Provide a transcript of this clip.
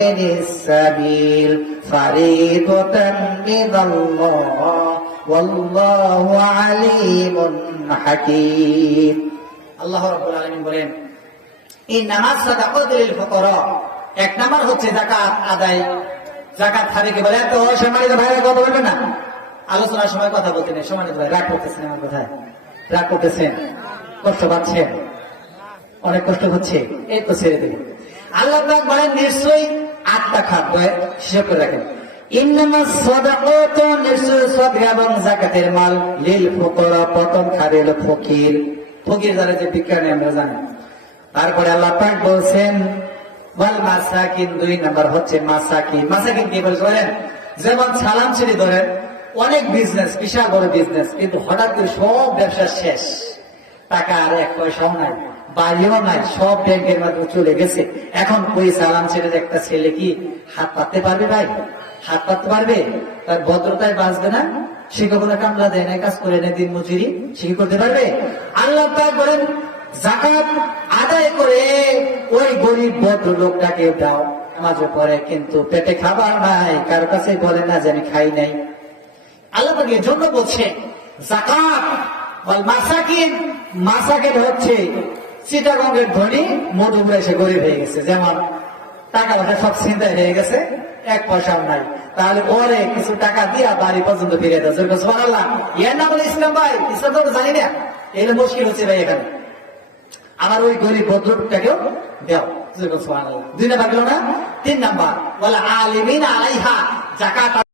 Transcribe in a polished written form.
السبيل فريضة من الله والله عليم حكيم আল্লাহ রাব্বুল আলামিন বলেন ইন্নামাস সাদাকাতু লিল ফুকারা এক নাম্বার হচ্ছে যাকাত আদায় যাকাত খাবে কি বলে তো সম্মানিত ভাইরা কথা বলবেন না আলোচনার সময় কথা বলতে নেই সম্মানিত ভাই রাগ করতেছেন আমার কথায় রাগ করতেছেন কষ্ট পাচ্ছেন অনেক কষ্ট হচ্ছে এই তো ছেড়ে দিন আল্লাহ পাক বলেন নিশ্চয়ই আটটা খাদ্য হিসাব করে রাখেন ইন্নামাস সাদাকাতু নিশ্চয় সাদকা এবং যাকাতের মাল লিল ফুকারা প্রথম খাবে হলো ফকির ফকির যারা যে ভিক্ষা নেয় আমরা জানি তারপরে আল্লাহ পাক বলছেন ওয়াল মাসাকিন দুই নাম্বার হচ্ছে মাসাকিন মাসাকিন কি বলেন যেমন সালাম ছেড়ে ধরেন অনেক বিজনেস বিশাল বড় বিজনেস কিন্তু হঠাৎ করে সব ব্যবসা শেষ টাকা আর এক পয়সাও নাই বাড়িও নাই সব ব্যাংকের মাধ্যমে চলে গেছে এখন ওই সালাম ছেড়ে একটা ছেলে কি হাত পাততে পারবে ভাই হাত পাততে পারবে তার ভদ্রতায় বাঁচবে না সে কখনো কামলা দেয় না কাজ করে নেয় দিন মজুরি সে কি করতে পারবে আল্লাহ পাক বলেন যাকাত আদায় করে ওই গরিব ভদ্র লোকটাকে দাও নামাজে পড়ে কিন্তু পেটে খাবার নাই কারো কাছে বলে না যে আমি খাই নাই আল্লাহ পাক এর জন্য বলছে যাকাত ওয়াল মাসাকিন মাসাকিন হচ্ছে চিটাগঙ্গের ধনী মধুপুর এসে গরিব হয়ে গেছে যেমন টাকা পয়সা সব চিন্তায় হয়ে গেছে এক পয়সাও নাই তাহলে ওরে কিছু টাকা দিয়া বাড়ি পর্যন্ত ফিরে দাও সুবহানাল্লাহ এর নাম হলো ইসলাম ভাই ইসলাম তো জানি না এটা মুশকিল হচ্ছে ভাই এখানে আমার ওই গরিব ভদ্রটাকেও দেও সুবহানাল্লাহ দুই নাম্বার গেল না তিন নাম্বার বলে আলিমিন আলাইহা যাকাত